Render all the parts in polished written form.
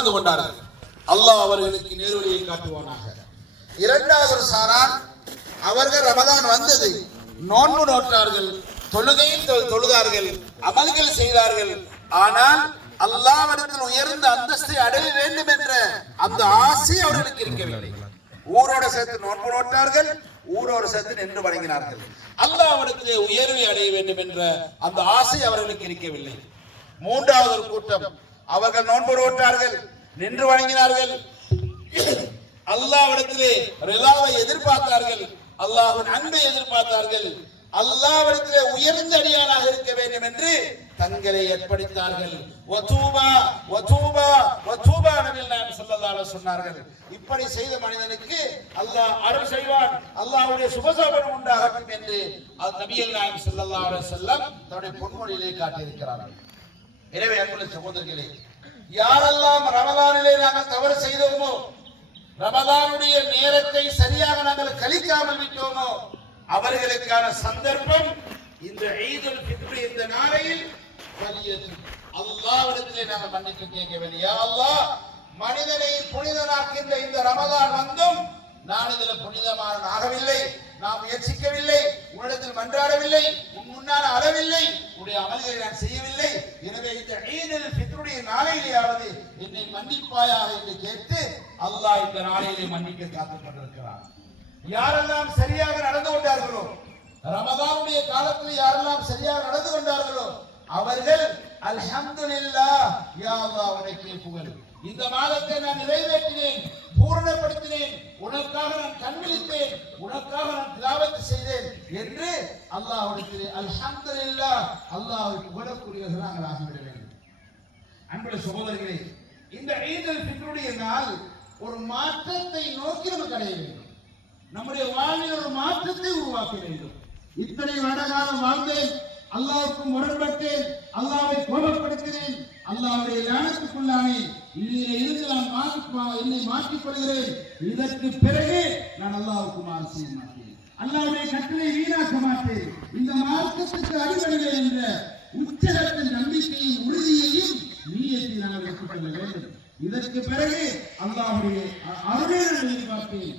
நடந்து கொண்டார்கள். அல்லாஹ் அவர்களுக்கு நேர்வழியை காட்டுவானாக. இரண்டாவது ஒரு சாரார், அவர்கள் ரமதான் வந்தது, நோன்பு நோற்றார்கள், தொழுகையும் தொழுதார்கள், அமல்கள் செய்தார்கள். ஆனால் அல்லாஹ்விடத்தில் உயர்ந்த அந்தஸ்தை அடைய வேண்டும் என்ற அந்த ஆசை அவர்களுக்கு இருக்கவில்லை. ஊரோட சேர்த்து நோன்பு நோட்டார்கள், ஊரோடு சேர்த்து நின்று வணங்கினார்கள். அல்லாஹ்விடத்திலே உயர்வை அடைய வேண்டும் என்ற அந்த ஆசை அவர்களுக்கு இருக்கவில்லை. மூன்றாவது ஒரு கூட்டம், அவர்கள் நோன்பு நோட்டார்கள், நின்று வணங்கினார்கள், அல்லாஹ்விடத்திலே ரிலாவை எதிர்பார்த்தார்கள், அல்லாஹ்வின் அன்பை எதிர்பார்த்தார்கள், அல்லாஹ்விடத்திலே உயர்ந்த அடியானாக இருக்க வேண்டும் என்று தங்களை ஏற்படுத்தினார்கள். வதூபா வதூபா வதூபா நபிகள் நாயகம் ஸல்லல்லாஹு அலைஹி சொன்னார்கள், இப்படி செய்த மனிதனுக்கு அல்லாஹ் அருள் செய்வான், அல்லாஹ்வுடைய சுபசோபனம் உண்டாகட்டும் என்று நபிகள் நாயகம் ஸல்லல்லாஹு அலைஹி வஸல்லம் தன்னுடைய பொன்மொழியிலே காட்டியிருக்கிறார்கள். எனவே அன்புள்ள சகோதரர்களே, யாரெல்லாம் ரமலானிலே நாங்கள் தவறு செய்தோமோ, ரமலானுடைய நேரத்தை சரியாக நாங்கள் கழிக்காமல் விட்டோமோ, அவர்களுக்கான சந்தர்ப்பம் இந்த ஈதுல் ஃபித்ர் இந்த நாளையில் அல்லாஹ்விடத்திலே நாங்கள் மன்னிப்பு கேட்க வேண்டும். யா அல்லாஹ், மனிதனை புனிதனாக்கின்ற இந்த ரமலான் வந்தும் நான் இதில் புனிதமான ஆகவில்லை, நாம் முயற்சிக்கவில்லை, உன்னிடத்தில் மன்றாடவில்லை, உன் முன்னால் அறவில்லை, உன்னுடைய அமல்களை நான் செய்யவில்லை. எனவே இந்த ஈதுல் ஃபித்ருடைய நாளையிலேயாவது என்னை மன்னிப்பாயாக என்று கேட்டு அல்லாஹ் இந்த நாளையிலே மன்னிக்க காத்துக் கொண்டிருக்கிறார். யாரெல்லாம் சரியாக நடந்து கொண்டார்களோ, ரமதானுடைய காலத்தில் யாரெல்லாம் சரியாக நடந்து கொண்டார்களோ, அவர்கள் அல்ஹம்துலில்லாஹ் யா அல்லாஹ் உனக்கே புகழ், இந்த மாதத்தை நான் நிறைவேற்றினேன், பூரணப்படுத்தினேன், உனக்காக நான் கண்விழித்தேன், உனக்காக நான் திலாவத் செய்தேன் என்று அல்லாஹ்விடத்திலே அல்ஹம்துலில்லாஹ் அல்லாஹ்வை புகழக்கூடியவர்களாக நாங்கள் ஆகிவிட வேண்டும். அன்புள்ள சகோதரர்களே, இந்த ஈதுல் ஃபித்ருடைய நாள் ஒரு மாற்றத்தை நோக்கி நமக்கு அடைய வேண்டும். நம்முடைய வாழ்வில் ஒரு மாற்றத்தை உருவாக்க வேண்டும். இத்தனை வருடகாலம் வாழ்ந்தேன், அல்லாஹ்வுக்கு முரண்பட்டேன், அல்லாஹ்வை கோபப்படுத்தினேன், அல்லாஹ்வுடைய ஞானத்துக்குள்ளானேன், இதிலே இருந்து நான் என்னை மாற்றிக் கொள்கிறேன், இதற்கு பிறகு நான் அல்லாஹ்வுக்கு மாறு செய்ய மாட்டேன், அல்லாஹ்வுடைய கட்டளை வீணாக்க மாட்டேன், இந்த மார்க்கத்துக்கு அடிபடுவேன் என்ற உச்சகத்தின் நம்பிக்கையும் உறுதியையும் நீயத்தை நாங்கள் எடுத்துக்கொள்ள வேண்டும். இதற்கு பிறகு அல்லாஹ்வுடைய அருளை நான் எதிர்பார்ப்பேன்.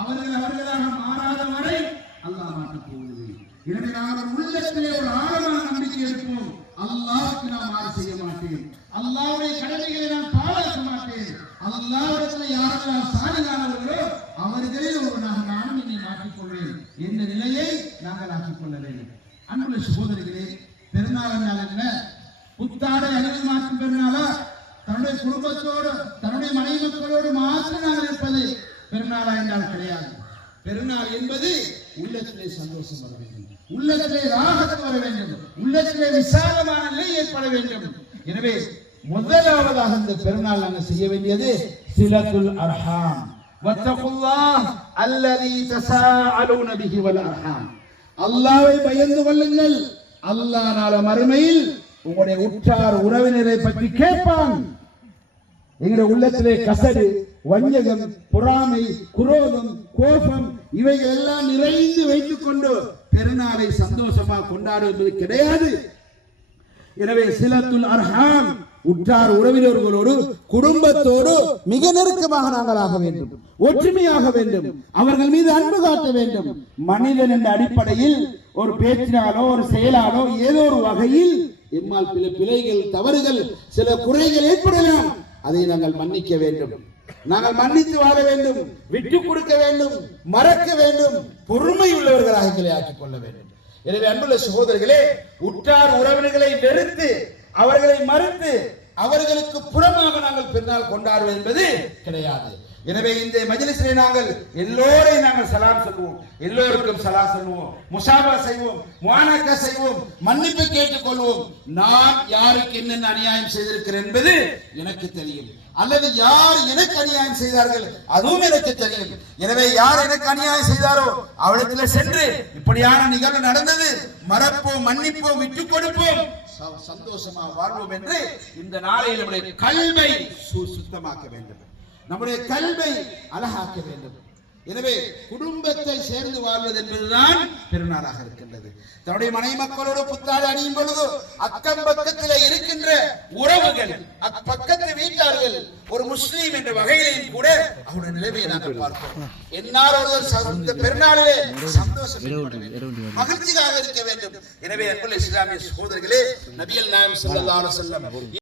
அவர்களாக மாறாத வரை அல்லாஹ் மாற்றப் போவதில்லை. எனவே நாங்கள் உள்ளத்திலே ஒரு ஆழமான நம்பிக்கை இருப்போம், அல்லாஹ்வுக்கு நான் மாறு செய்ய மாட்டேன், அல்லாஹ்வுடைய கடமைகளை நான் பாழாக்க மாட்டேன், அல்லாஹ்விடத்தில் யாரெல்லாம் சாதியானவர்களோ அவர்களே ஒருவனாக நானும் என்னை மாற்றிக்கொள்வேன் என்ற நிலையை நாங்கள் ஆக்கிக் கொள்ள வேண்டும். அன்புள்ள சகோதரிகளே, பெருநாள் என்றால் என்ன? புத்தாடை அணிந்து மாற்றும் பெருநாளா? தன்னுடைய குடும்பத்தோடு தன்னுடைய மனைவி மக்களோடு மாற்றம் நாங்கள் இருப்பது பெருநாளா என்றால் கிடையாது. பெருநாள் என்பது உள்ளத்திலே சந்தோஷம் வர வேண்டும், உள்ளத்திலே ராகத்து வர வேண்டும், உள்ளத்திலே விசாலமான நிலை ஏற்பட வேண்டும். எனவே முதலாவதாக இந்த பெருநாள் நாங்கள் செய்ய வேண்டியது சிலத்துல் அர்ஹாம். வத்தகுல்லாஹ் அல்லதி தஸாஅலூன பிஹி வல் அர்ஹாம். அல்லாஹ்வை பயந்து கொள்ளுங்கள், அல்லாஹ் நாள மறுமையில் உங்களுடைய உற்றார் உறவினரை பற்றி கேட்பான். எங்களுடைய உள்ளத்திலே கசடு, வஞ்சகம், பொறாமை, குரோதம், கோபம் இவைகள் எல்லாம் நிறைந்து வைத்துக் கொண்டு பெருநாளை சந்தோஷமாக கொண்டாடுவது கிடையாது. எனவே சிலத்துல் அர்ஹாம், உற்றார் உறவினர்களோடு குடும்பத்தோடு மிக நெருக்கமாக நாங்கள் ஆக வேண்டும், ஒற்றுமையாக வேண்டும், அவர்கள் மீது அன்பு காட்ட வேண்டும். மனிதன் என்ற அடிப்படையில் ஒரு பேச்சினாலோ ஒரு செயலாலோ ஏதோ ஒரு வகையில் எம்மால் சில பிழைகள், தவறுகள், சில குறைகள் ஏற்படலாம். அதை நாங்கள் மன்னிக்க வேண்டும், நாங்கள் மன்னித்து வாழ வேண்டும், விட்டு கொடுக்க வேண்டும், மறக்க வேண்டும், பொறுமை உள்ளவர்களாக எங்களை ஆக்கிக் கொள்ள வேண்டும். எனவே அன்புள்ள சகோதரர்களே, உற்றார் உறவினர்களை வெறுத்து அவர்களை மறுத்து அவர்களுக்கு புறமாக நாங்கள் பெருநாள் கொண்டாடுவது என்பது கிடையாது. எனவே இந்த மஜ்லிஸிலே நாங்கள் எல்லோரையும் நாங்கள் சலாம் சொல்லுவோம், எல்லோருக்கும் சலாம் சொல்லுவோம், முசாபா செய்வோம், முஆனகா செய்வோம், மன்னிப்பு கேட்டுக் கொள்வோம். நான் யாருக்கு என்னென்ன அநியாயம் செய்திருக்கிறேன் என்பது எனக்கு தெரியும், அல்லது யார் எனக்கு அநியாயம் செய்தார்கள் அதுவும் எனக்கு தெரியும். எனவே யார் எனக்கு அநியாயம் செய்தாரோ அவரிடத்தில் சென்று இப்படியான நிகழ்வு நடந்தது, மறப்போம், மன்னிப்போம், விட்டுக் கொடுப்போம், சந்தோஷமா வாழ்வோம் என்று இந்த நாளையில் நம்முடைய கல்வை சுத்தமாக்க வேண்டும், நம்முடைய கல்வை அழகாக்க வேண்டும். எனவே குடும்பத்தை சேர்ந்து வாழ்வது என்பதுதான் பெருநாளாக இருக்கின்றது. தன்னுடைய மனை மக்களோடு புத்தாடை அணியும் பொழுது, அக்கம் பக்கத்தில் உறவுகள், பக்கத்து வீட்டார்கள் ஒரு முஸ்லீம் என்ற வகையிலையும் கூட அவருடைய நிலைமையை நாங்கள் பார்ப்போம். என்னால் ஒருவர் இந்த பெருநாளிலே சந்தோஷப்பட வேண்டும், மகிழ்ச்சியாக இருக்க வேண்டும். எனவே அன்புள்ள இஸ்லாமிய சகோதரர்களே, நபிகள் நாயகம் ஸல்லல்லாஹு அலைஹி வஸல்லம்